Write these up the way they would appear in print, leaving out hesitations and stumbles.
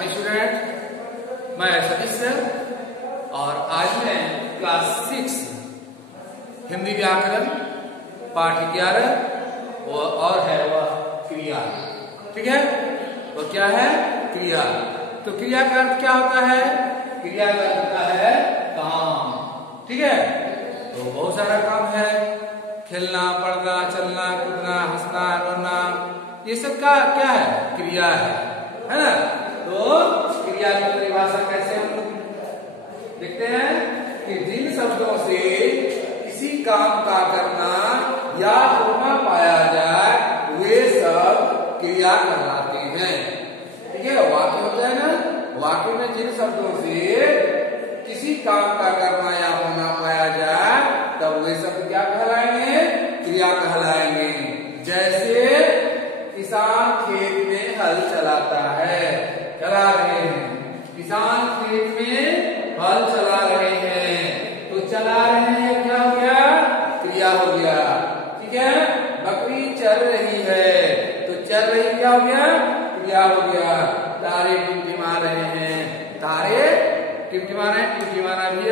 Morning student, मैं Satish sir और आज मैं क्लास 6 हिंदी व्याकरण पाठ 11 और है वह क्रिया। ठीक है, तो क्या है क्रिया। तो क्रिया का अर्थ क्या होता है? क्रिया का अर्थ होता है काम। ठीक है, तो बहुत सारा काम है, खेलना, पढ़ना, चलना, कूदना, हंसना, रोना, ये सब का क्या है? क्रिया है ना। तो क्रिया की परिभाषा कैसे हम लोग देखते हैं कि जिन शब्दों से किसी काम का करना या होना पाया जाए वे सब क्रिया कहलाते हैं। ठीक है, वाक्य होता है ना, वाक्य में जिन शब्दों से किसी काम का करना या होना पाया जाए तब वे सब क्या कहलाएंगे? क्रिया कहलाएंगे। जैसे किसान खेत में हल चलाता है, चला रहे हैं, किसान खेत में हल चला रहे हैं, तो चला रहे हैं क्या हो गया? क्रिया हो गया। ठीक है, बकरी चल रही है, तो चल रही क्या हो गया? क्रिया हो गया। तारे टिमटिमा रहे हैं, तारे टिमटिमा रहे, टिमटिमाना भी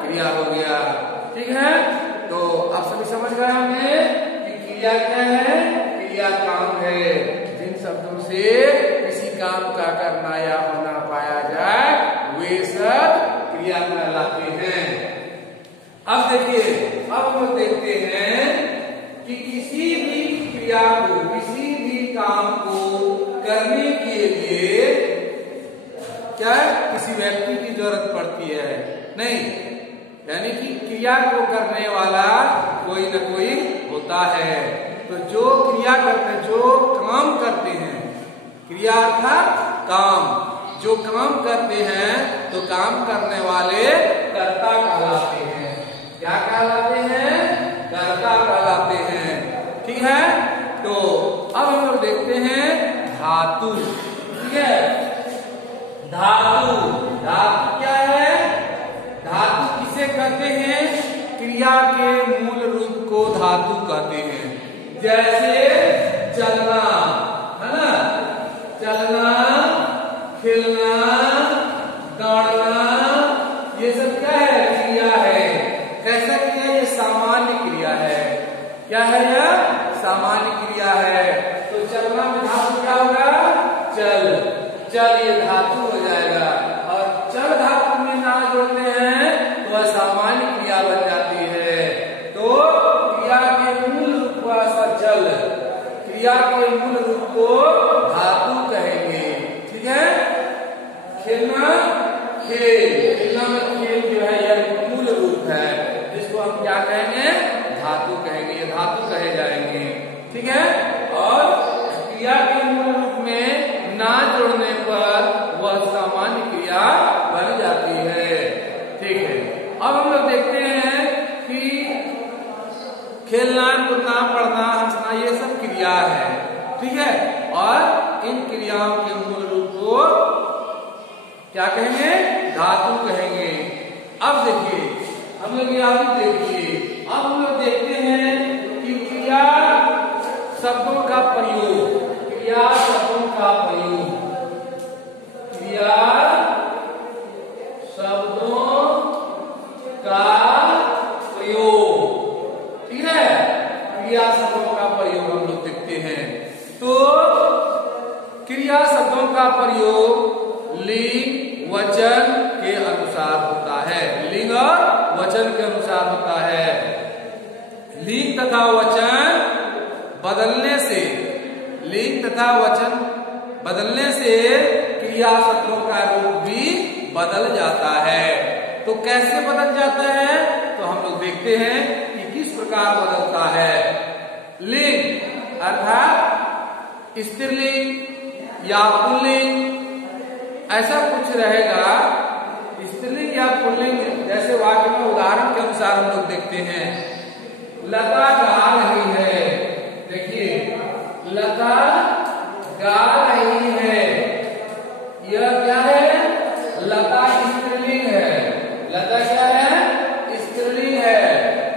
क्रिया हो गया। ठीक है, तो आप सभी समझ गए होंगे कि क्रिया क्या है? क्रिया काम है। जिन शब्दों से किसी काम का करना या होना पाया जाए वे सब क्रिया कहलाते हैं। अब देखिए, अब हम देखते हैं कि किसी भी क्रिया को, किसी भी काम को करने के लिए क्या किसी व्यक्ति की जरूरत पड़ती है? नहीं, यानी कि क्रिया को करने वाला कोई न कोई होता है। तो जो क्रिया करते हैं, जो काम करते हैं, क्रिया अर्थात काम, जो काम करते हैं तो काम करने वाले कर्ता कहलाते हैं। क्या कहलाते हैं? कर्ता कहलाते हैं। ठीक है, तो अब हम लोग देखते हैं धातु। ठीक है, धातु, धातु क्या है? धातु किसे कहते हैं? क्रिया के मूल रूप को धातु कहते हैं। जैसे चलना है ना, चलना, खेलना, दौड़ना, ये सब क्या है? क्रिया है। कैसा क्रिया? ये सामान्य क्रिया है। क्या है यह? सामान्य क्रिया है। तो चलना में धातु क्या होगा? चल, चल ये धातु हो जाएगा। और चल धातु में ना जोड़ते हैं तो वह सामान्य क्रिया बन जाती है। तो क्रिया के मूल रूप को चल, क्रिया के मूल रूप को धातु कहेंगे। ठीक है, खेलना, खेल, खेलना में खेल जो है यह मूल रूप है, जिसको हम क्या कहेंगे? धातु कहेंगे, ये धातु कहे जाएंगे। ठीक है, और क्रिया के मूल रूप में ना जोड़ने पर वह सामान्य क्रिया बन जाती है। ठीक है, अब हम लोग देखते हैं कि खेलना, कूदना, पढ़ना, हंसना ये सब क्रिया है। ठीक है, और इन क्रियाओं के मूल रूप को क्या कहेंगे? धातु कहेंगे। अब देखिए, हम लोग यहाँ देखिए, अब हम लोग देखते हैं कि क्रिया शब्दों का प्रयोग, क्रिया शब्दों का प्रयोग, क्रिया शब्दों का प्रयोग। ठीक है, क्रिया शब्दों का प्रयोग हम लोग देखते हैं। तो क्रिया शब्दों का प्रयोग लिंग वचन के अनुसार होता है। लिंग और वचन के अनुसार होता है। लिंग तथा वचन बदलने से, लिंग तथा वचन बदलने से क्रिया शब्दों का रूप भी बदल जाता है। तो कैसे बदल जाता है? तो हम लोग देखते हैं कि किस प्रकार बदलता है। लिंग अर्थात स्त्रीलिंग या पुल्लिंग, ऐसा कुछ रहेगा। स्त्रीलिंग या पुल्लिंग जैसे वाक्य में उदाहरण के अनुसार हम लोग देखते हैं। लता गा रही है, देखिए लता गा रही है, यह क्या है? लता स्त्रीलिंग है। लता क्या है? स्त्रीलिंग है।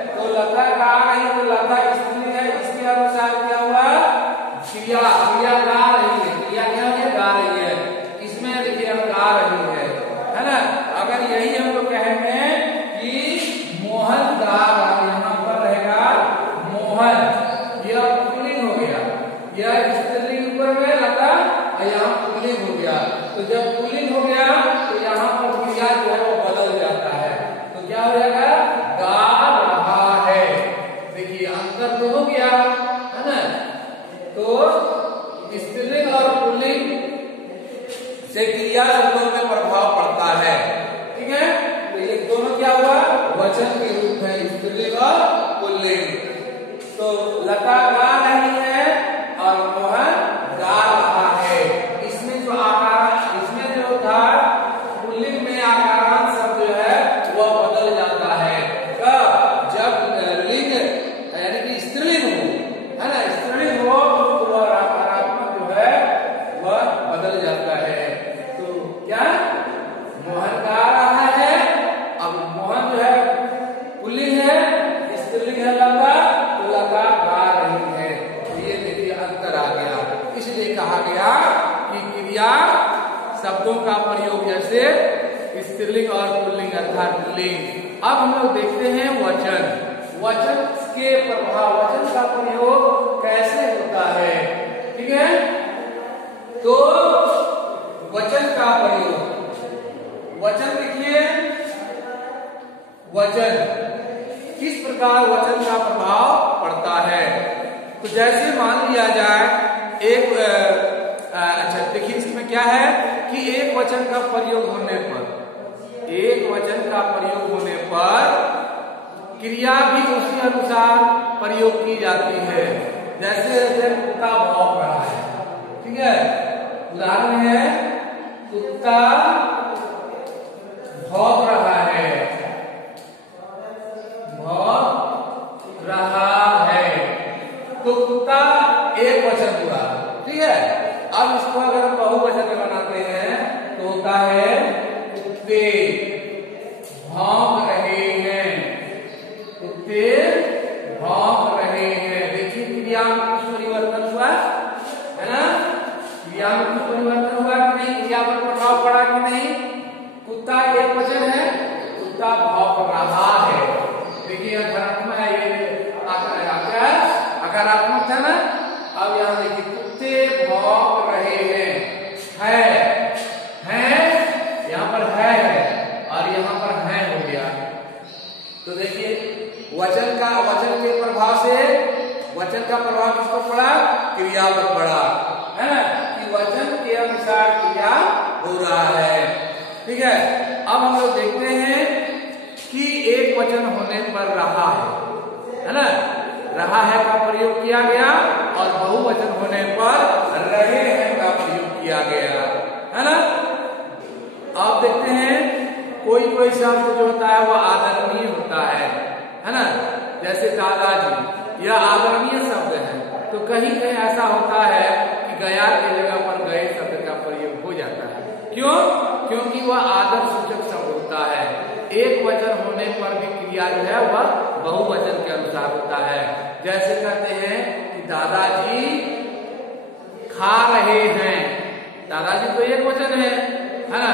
तो लता गा रही है, तो लता स्त्रीलिंग है, इसके अनुसार क्या हुआ? क्रिया, क्रिया गा रही है, क्रिया क्या है? गा रही है। इसमें देखिए यहाँ पुल्लिंग हो गया। तो जब पुल्लिंग हो गया तो यहाँ पर क्रिया जो है वो बदल जाता है। तो क्या हो जाएगा? गा रहा है। देखिए अंतर तो हो गया है ना। तो स्त्रीलिंग और पुल्लिंग से क्रिया शब्दों में प्रभाव पड़ता है। ठीक है, तो ये दोनों क्या हुआ? वचन के रूप है, स्त्रीलिंग और पुल्लिंग। तो लता गा रही है और मोहन गा रहा है। इसमें जो आकार, इसमें जो था पुल्लिंग में आकारांत शब्द जो है वह बदल जाता है। कब? जब लिंग यानी कि स्त्रीलिंग हो, है ना, स्त्रीलिंग हो तो वह आकारात्मक जो है वह बदल जाता है। तो क्या? मोहन गा रहा है। अब मोहन जो है पुल्लिंग है, स्त्रीलिंग है लता, तो लता गा रही है। ये देखिए अंतर आ गया। इसलिए कहा गया कि क्रिया शब्दों का प्रयोग जैसे स्त्रीलिंग और पुल्लिंग अर्थात लिंग। अब हम लोग देखते हैं वचन। वचन के प्रभाव, वचन का प्रयोग कैसे होता है। ठीक है, तो वचन का प्रयोग, वचन देखिए, वचन किस प्रकार वचन का प्रभाव पड़ता है। तो जैसे मान लिया जाए एक अच्छा देखिए इसमें क्या है कि एक वचन का प्रयोग होने पर, एक वचन का प्रयोग होने पर क्रिया भी उसी अनुसार प्रयोग की जाती है। जैसे कुत्ता भौंक रहा है, ठीक है, उदाहरण है कुत्ता भौंक रहा है, भौंक रहा है। तो कुत्ता एक वचन हुआ। ठीक है, अब इसको अगर हम बहुवचन में बनाते हैं तो होता है कुत्ते भौंक रहे हैं, कुत्ते भौंक रहे हैं। देखिए क्रिया में कुछ परिवर्तन हुआ है ना, क्रिया में कुछ परिवर्तन हुआ कि नहीं, क्रिया पर प्रभाव पड़ा कि नहीं। कुत्ता एक वचन है, कुत्ता भौंक रहा है। देखिए धनात्मक है, ये सकारात्मक था ना। अब यहाँ देखिए कुत्ते भौंक रहे हैं, यहाँ पर है और यहाँ पर है हो गया। तो देखिए वचन के प्रभाव से, वचन का प्रभाव किसको पड़ा? क्रिया पर पड़ा, है ना, कि वचन के अनुसार क्रिया हो रहा है। ठीक है, अब हम लोग देखते हैं कि एक वचन होने पर रहा है ना, रहा है का प्रयोग किया गया और बहुवचन होने पर रहे हैं का प्रयोग किया गया, है ना। आप देखते हैं कोई शब्द जो होता है वो आदरणीय होता है ना, जैसे दादाजी, यह आदरणीय शब्द है। तो कहीं कहीं ऐसा होता है कि गया की जगह पर गए शब्द का प्रयोग हो जाता है। क्यों? क्योंकि वह आदर सूचक शब्द होता है। एक वचन होने पर भी क्रिया जो है वह बहुवचन के अनुसार होता है। जैसे कहते हैं कि दादाजी खा रहे हैं, दादाजी तो एक वचन है ना,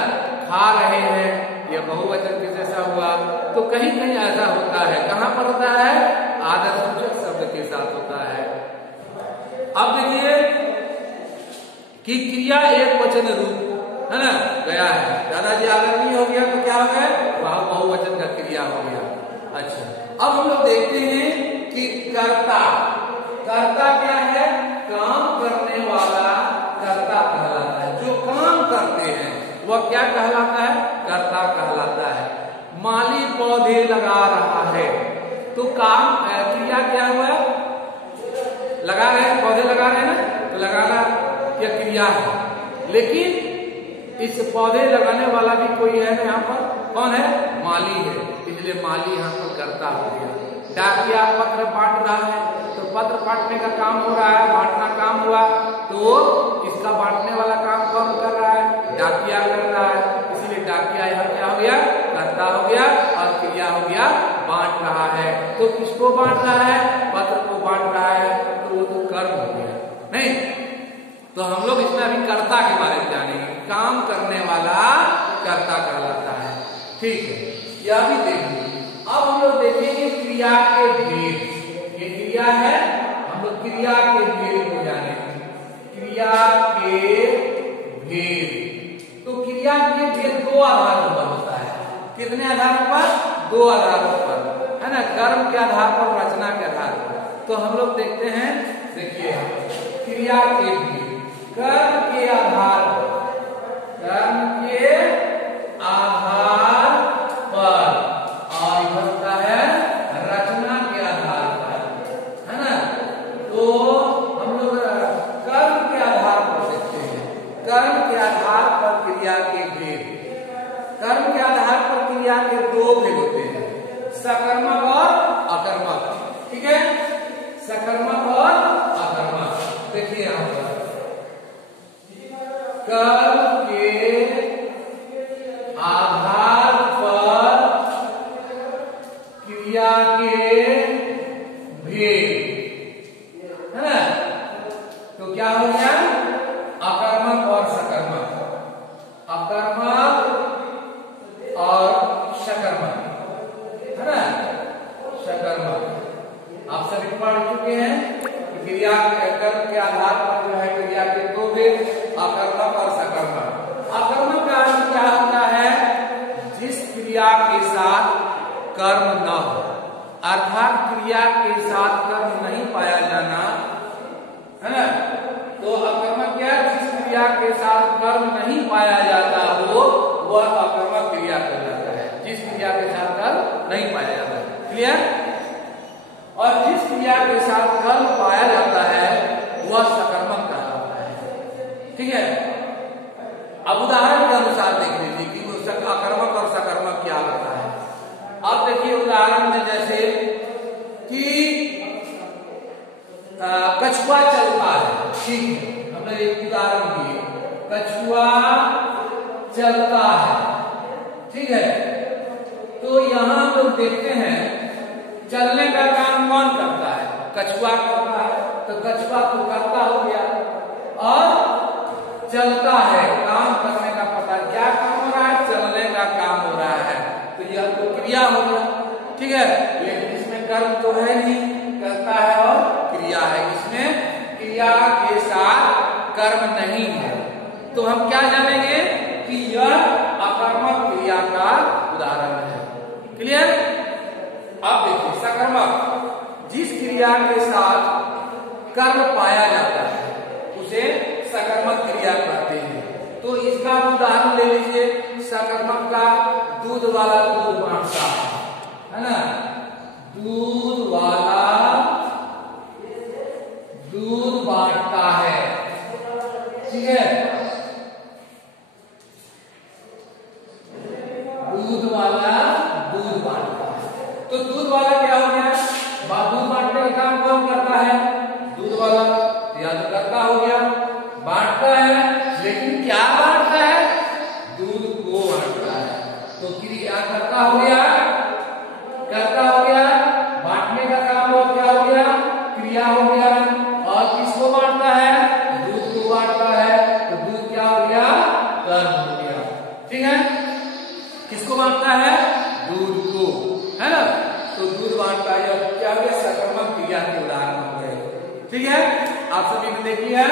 खा रहे हैं यह बहुवचन के जैसा हुआ। तो कहीं कहीं ऐसा होता है, कहां पर होता है? आदर सूचक शब्द के साथ होता है। अब देखिए कि क्रिया एक वचन रूप है ना गया है, दादाजी आदरणीय हो गया तो क्या हो गया? वहां बहुवचन का क्रिया हो गया। अच्छा, अब हम लोग देखते हैं कि कर्ता, कर्ता क्या है? काम करने वाला कर्ता कहलाता है। जो काम करते हैं वह क्या कहलाता है? कर्ता कहलाता है। माली पौधे लगा रहा है, तो काम क्रिया क्या हुआ? लगा रहे हैं, पौधे लगा रहे हैं ना, तो लगाना यह क्रिया है। लेकिन इस पौधे लगाने वाला भी कोई है ना, यहाँ पर कौन है? माली है, इसलिए माली यहाँ पर कर्ता हो गया। डाकिया पत्र बांट रहा है, तो पत्र बांटने का काम हो रहा है, बांटना काम हुआ, तो इसका बांटने वाला काम कौन कर रहा है? डाकिया कर रहा है, इसलिए डाकिया यहाँ क्या हो गया? कर्ता हो गया और क्रिया हो गया बांट रहा है। तो किसको बांट रहा है? पत्र को बांट रहा है, तो वो तो कर्म हो गया नहीं। तो हम लोग इसमें अभी कर्ता के बारे में जानेंगे। काम करने वाला कर्ता कहलाता है। ठीक है, यह भी देखिए। अब हम लोग देखेंगे क्रिया के भेद। ये क्रिया है, हम लोग क्रिया के भेद को जानेंगे। क्रिया के क्रिया के भेद दो आधारों पर होता है। कितने आधारों पर? दो आधारों पर, है ना, कर्म के आधार पर, रचना के आधार पर। तो हम लोग देखते हैं, देखिए क्रिया के भेद कर्म के आधार पर, कर्म के आधार पर, और यह होता है रचना के आधार पर, है ना। तो हम लोग कर्म के आधार पर देखते हैं, कर्म के आधार पर क्रिया के भेद। कर्म के आधार पर क्रिया के दो भेद होते हैं, सकर्मक और अकर्मक। ठीक है, सकर्मक और अकर्मक। देखिए यहां पर कर्म के आधार पर क्रिया के भेद, है ना। तो क्या हो गया? अकर्मक और सकर्मक, अकर्मक और सकर्मक, है ना, सकर्मक। आप सभी पढ़ चुके हैं कि क्रिया कर्म के आधार पर जो है क्रिया के दो भेद, अकर्मक और सकर्मक। अकर्मक का अर्थ क्या होता है? जिस क्रिया के साथ कर्म न हो, अर्थात क्रिया के साथ कर्म नहीं पाया जाना, है ना। तो अकर्मक क्या? जिस क्रिया के साथ कर्म नहीं पाया जाता हो वह अकर्मक क्रिया कहलाता है। जिस क्रिया के साथ कर्म नहीं पाया जाता है, क्लियर। और जिस क्रिया के साथ कर्म पाया जाता है वह सकर्मक कहलाता है। ठीक है, अब उदाहरण के अनुसार देख लीजिए कि अकर्मक और सकर्मक क्या होता है। अब देखिए उदाहरण में, जैसे कि कछुआ चलता है, ठीक है, हमने एक उदाहरण दिए, कछुआ चलता है, ठीक है। तो यहां हम लोग देखते हैं चलने का काम कौन करता है? कछुआ करता है। तो कछुआ तो करता हो गया, और चलता है, काम करने का पता, क्या काम हो रहा है? चलने का काम हो रहा है। तो यह तो क्रिया हो गया, ठीक है। लेकिन इसमें कर्म तो है नहीं, करता है और क्रिया है, इसमें क्रिया के साथ कर्म नहीं है। तो हम क्या जानेंगे कि यह अकर्मक क्रिया का उदाहरण है। क्लियर। अब देखिए सकर्मक, जिस क्रिया के साथ कर्म पाया जाता है उसे सकर्मक क्रिया कहते हैं। तो इसका उदाहरण ले लीजिए, सकर्मक का दूध वाला दूध बांटता है ना, दूध वाला दूध बांटता है, ठीक है। दूध वाला दूध बांटता है। तो दूध वाला क्या हो गया? दूध बांटने का काम कौन करता है? दूध वाला, या तो करता हो गया, बांटता है, लेकिन क्या बांटता है? दूध को बांटता है। तो क्रिया करता हो गया, करता हो गया, बांटने का काम हो क्या हो गया? क्रिया हो गया। और किसको बांटता है? दूध को बांटता है। तो दूध क्या हो गया? कर्म हो गया, ठीक है। किसको बांटता है? दूध को, है ना। तो दूध बांटता है, क्या हो गया? सकर्मक क्रिया के उदाहरण हो गए, ठीक है। आप सभी ने देखिए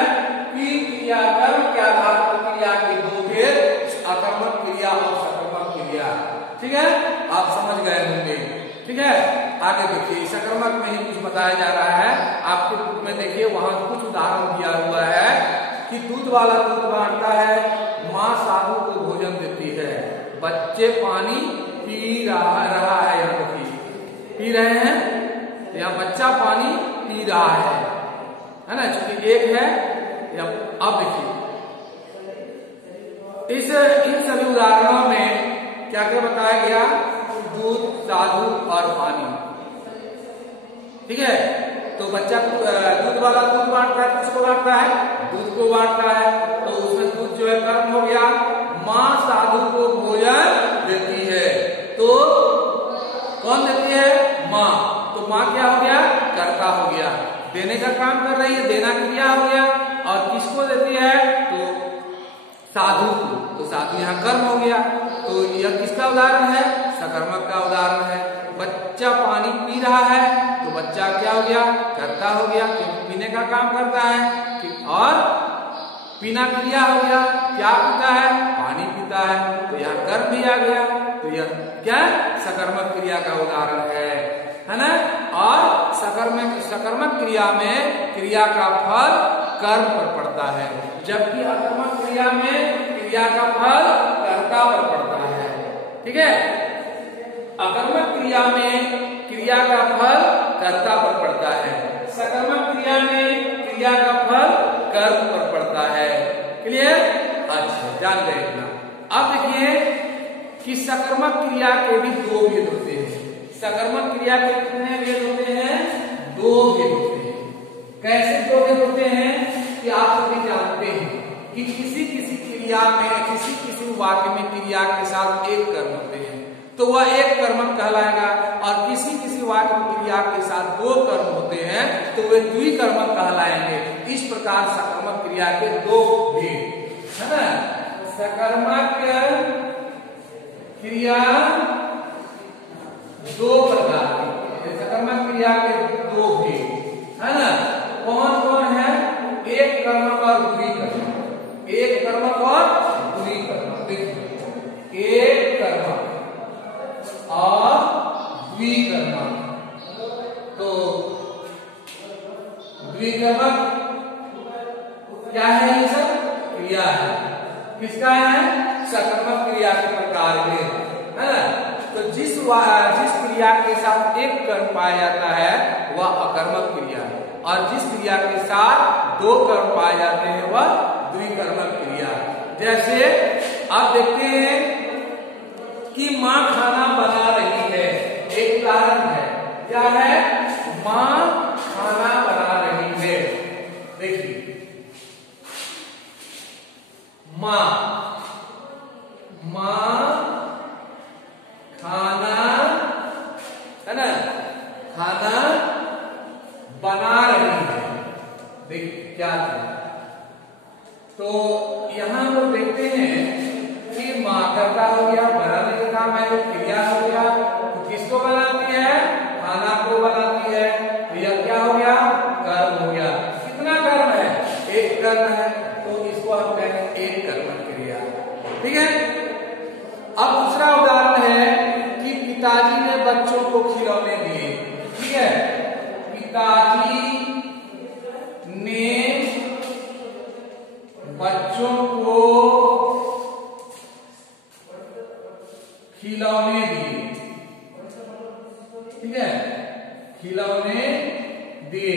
कि क्रिया कर्म के आधार पर क्रिया के दो भेद, अकर्मक क्रिया और सकर्मक क्रिया, ठीक है। आप समझ गए होंगे, ठीक है। आगे देखिए, सकर्मक में ही कुछ बताया जा रहा है। आपके बुक में देखिए, वहां कुछ उदाहरण दिया हुआ है कि दूध वाला दूध बांटता है, माँ साधु को भोजन देती है, बच्चे पानी पी रहा है, यहाँ पी रहे हैं, यहाँ बच्चा पानी पी रहा है ना, चूंकि एक है। अब देखिए इन सभी उदाहरणों में क्या क्या बताया गया? दूध, साधु और पानी, ठीक है। तो बच्चा दूध वाला दूध बांटता है, किसको बांटता है? दूध को बांटता है। तो उसमें दूध जो है कर्म हो गया। माँ साधु को भोजन देती है, तो कौन देती है? माँ। तो माँ क्या हो गया? कर्ता हो गया, देने का काम कर रही है, देना क्रिया हो गया। और किसको देती है? तो साधु को। तो साधु यहाँ कर्म हो गया। तो यह किसका उदाहरण है? सकर्मक का उदाहरण है। बच्चा पानी पी रहा है, तो बच्चा क्या हो गया? कर्ता हो गया, क्योंकि पीने का काम करता है, ठीक। और पीना क्रिया हो गया, क्या पीता है, पानी पीता है, तो यहाँ कर्म भी आ गया, तो यह क्या सकर्मक क्रिया का उदाहरण है ना। और सकर्मक क्रिया में क्रिया का फल कर्म पर पड़ता है, जबकि अकर्मक क्रिया में क्रिया का फल कर्ता पर पड़ता है। ठीक है, अकर्मक क्रिया में क्रिया का फल कर्ता पर पड़ता है, सकर्मक क्रिया में क्रिया का फल कर्म पर पड़ता है। क्लियर? अच्छा, जान गए इतना। अब देखिए कि सकर्मक क्रिया के भी दो भेद होते हैं। सकर्मक क्रिया के कितने भेद होते हैं? दो भेद होते हैं। कैसे दो भेद होते हैं कि आप सभी जानते हैं कि किसी किसी क्रिया में, किसी किसी वाक्य में क्रिया के साथ एक कर्म होते हैं तो वह एक कर्मक कहलाएगा, और किसी किसी वाक्य में क्रिया के साथ दो कर्म होते हैं तो वे द्विकर्मक कहलाएंगे। इस प्रकार सकर्मक क्रिया के दो भेद है ना। सकर्मक क्रिया दो प्रकार की, सकर्मक क्रिया के दो भेद है ना। कौन कौन है? एक कर्मक और द्विकर्मक। एक कर्मक और द्विकर्मक। देखिए, एक कर्मक और द्विकर्मक। तो द्विकर्मक क्या है? ये सब क्रिया है, किसका है? सकर्मक क्रिया के प्रकार में है ना। तो जिस क्रिया के साथ एक कर्म पाया जाता है वह अकर्मक क्रिया है, और जिस क्रिया के साथ दो कर्म पाए जाते हैं वह द्विकर्मक क्रिया। जैसे आप देखते हैं कि माँ खाना बना रही है, एक उदाहरण है। क्या है? माँ खाना बना रही है। देखिए, माँ खाना है ना, खाना बना रही है। देखिए क्या है, तो यहां हम देखते हैं कि माँ करता हो गया, बनाने का काम है, क्रिया हो गया। तो किसको बनाती है? खाना को बनाती है। तो यह क्या हो गया? कर्म हो गया। कितना कर्म है? एक कर्म है, तो इसको हम कहेंगे एक कर्म क्रिया। ठीक है। अब दूसरा उदाहरण है कि पिताजी ने बच्चों को खिलौने दिए। ठीक है, पिताजी ने बच्चों को खिलौने दिए। ठीक है, खिलौने दिए।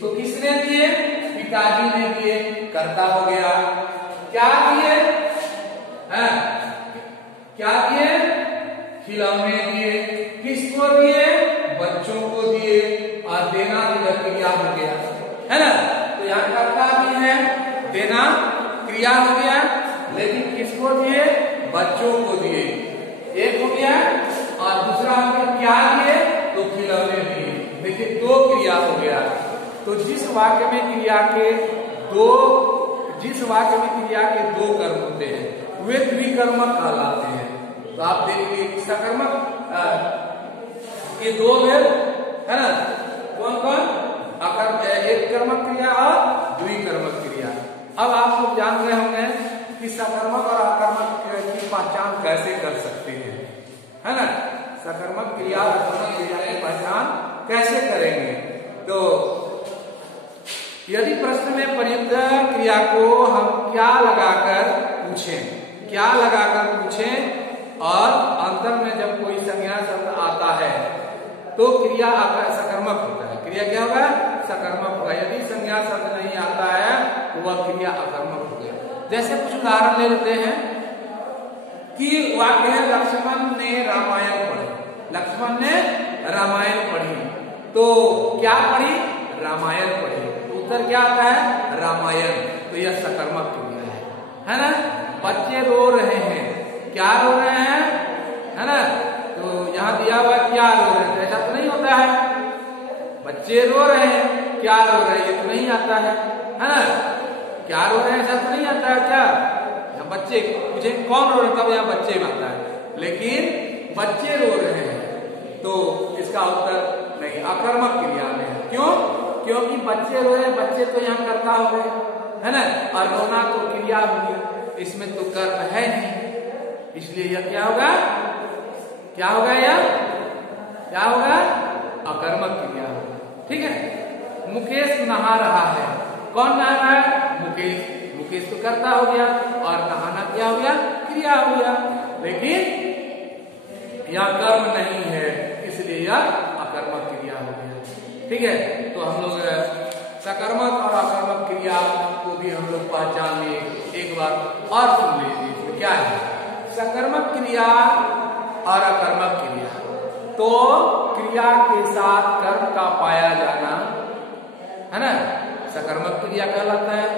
तो किसने दिए? पिताजी ने दिए, कर्ता हो गया। क्या दिए? क्या दिए? खिलौने दिए। किसको दिए? बच्चों को दिए, और देना क्रिया हो गया है ना। तो यहाँ कर्ता भी है, देना क्रिया हो गया, लेकिन किसको दिए? बच्चों को दिए, एक हो गया। और दूसरा हमने क्या दिए? तो खिलौने दिए। देखिए दो क्रिया हो गया। तो जिस वाक्य में क्रिया के दो कर्म होते हैं वे द्विकर्मक कहलाते हैं। तो आप देखिए सकर्मक ये दो भेद है ना, कौन कौन? एक कर्मक क्रिया और द्विकर्मक क्रिया। अब आप लोग जान रहे होंगे कि सकर्मक और अकर्मक की पहचान कैसे कर सकते हैं, है ना। सकर्मक क्रिया और अकर्मक क्रिया की पहचान कैसे करेंगे? तो यदि प्रश्न में प्रयुक्त क्रिया को हम क्या लगाकर पूछें और अंतर में जब कोई संज्ञा शब्द आता है तो क्रिया सकर्मक होता है। क्रिया क्या होगा? सकर्मक होगा। यदि संज्ञा शब्द नहीं आता है तो वह क्रिया अकर्मक हो गया। जैसे कुछ उदाहरण ले लेते हैं कि वाक्य है लक्ष्मण ने रामायण पढ़ी। लक्ष्मण ने रामायण पढ़ी, तो क्या पढ़ी? रामायण पढ़ी। तो उत्तर क्या आता है? रामायण। तो यह सकर्मक क्रिया है ना। बच्चे रो रहे हैं, क्या रो रहे हैं, है ना। तो यहाँ दिया हुआ क्या रो रहे हैं, ऐसा तो नहीं होता है। बच्चे रो रहे हैं, क्या रो रहे हैं, ये तो नहीं आता है ना। क्या रो रहे हैं ऐसा तो नहीं आता है। क्या यहाँ बच्चे मुझे कौन रो रहे, तब यहाँ बच्चे में आता है, लेकिन बच्चे रो रहे हैं तो इसका उत्तर नहीं, अकर्मक क्रिया में है। क्यों? क्योंकि बच्चे रो रहे हैं, बच्चे तो यहाँ कर्ता हो गए, है ना, और रोना तो क्रिया होगी, इसमें तो कर्म है नहीं, इसलिए यह क्या होगा, क्या होगा, यह क्या होगा, अकर्मक क्रिया होगा। ठीक है। मुकेश नहा रहा है, कौन नहा रहा है, मुकेश, मुकेश तो कर्ता हो गया और नहाना क्या हो गया, क्रिया हो गया, लेकिन यह कर्म नहीं है, इसलिए यह अकर्मक क्रिया हो गया। ठीक है। तो हम लोग सकर्मक और अकर्मक क्रिया को भी हम लोग पहचान लिए, एक बार और सुन लीजिए इसमें क्या है, सकर्मक क्रिया और अकर्मक क्रिया। तो क्रिया के साथ कर्म का पाया जाना, है ना, सकर्मक क्रिया कहलाता है।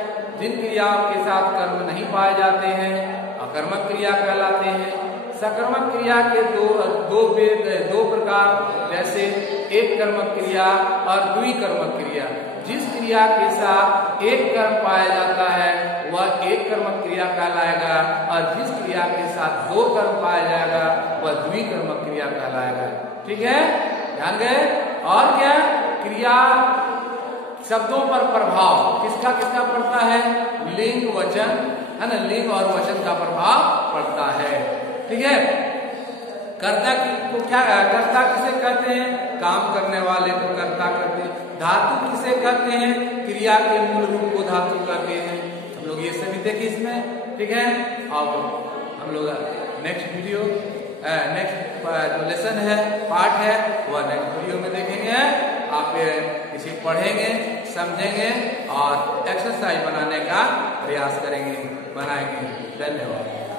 जिन क्रियाओं के साथ कर्म नहीं पाए जाते हैं अकर्मक क्रिया कहलाते हैं। सकर्मक क्रिया के दो प्रकार, जैसे एक कर्मक क्रिया और द्विकर्मक क्रिया। जिस क्रिया के साथ एक कर्म पाया जाता है वह एक कर्मक क्रिया कहलाएगा, और जिस क्रिया के साथ दो कर्म पाया जाएगा वह द्विकर्मक क्रिया कहलाएगा। ठीक है, ध्यान गए। और क्या, क्रिया शब्दों पर प्रभाव किसका किसका पड़ता है, लिंग वचन, है ना, लिंग और वचन का प्रभाव पड़ता है। ठीक है। कर्ता को क्या, कर्ता किसे कहते हैं, काम करने वाले को कर्ता कहते हैं। धातु किसे कहते हैं, क्रिया के मूल रूप को धातु कहते हैं। हम लोग ये सभी देखे इसमें। ठीक है। अब हम लोग नेक्स्ट वीडियो, नेक्स्ट जो लेसन है, पार्ट है, वह नेक्स्ट वीडियो में देखेंगे। आप इसे पढ़ेंगे, समझेंगे और एक्सरसाइज बनाने का प्रयास करेंगे, बनाएंगे। धन्यवाद।